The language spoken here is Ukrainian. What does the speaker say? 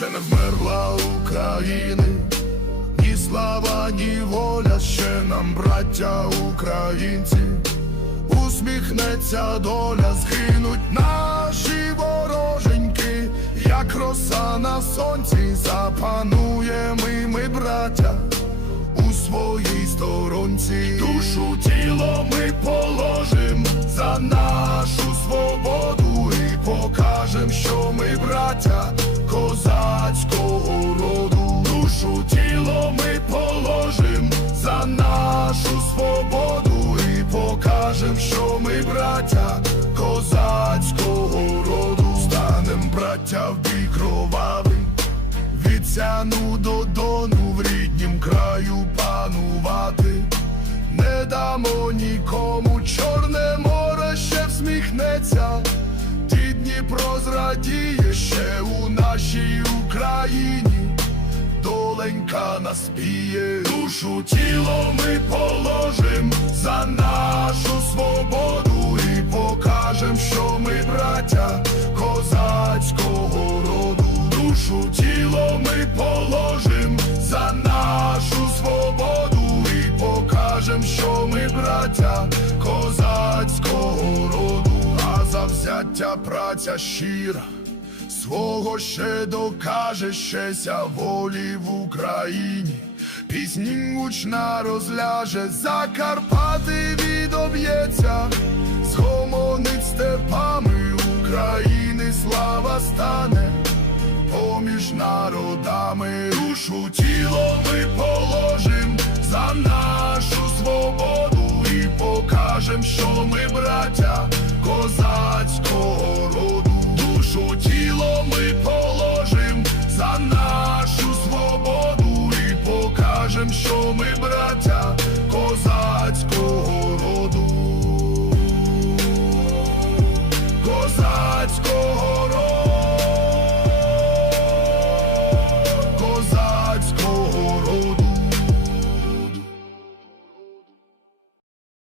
ще не вмерла України, ні слава, ні воля, ще нам, браття українці, усміхнеться доля, згинуть наші вороженьки, як роса на сонці, запануємо ми, браття. У своїй сторонці. Душу тіло ми і покажем, що ми браття козацького роду. Душу тіло ми положим за нашу свободу і покажем, що ми браття козацького роду. Станем браття в бій кровавий від сяну до дону в ріднім краю панувати, не дамо нікому чорне море ще всміхнеться, ті Дніпро зрадіє ще у нашій Україні, доленька наспіє, душу тіло ми положим за нашу свободу і покажем, що ми браття козацького роду. Душу тіло ми положим за нашу свободу і покажем, що ми браття козацького завзяття праця щира. Свого ще докаже щеся волі в Україні, пісні гучна розляже, Закарпати відоб'ється, згомонить степами України слава стане поміж народами, душу тіло ми положим за нашу свободу і покажем, що ми браття ми браття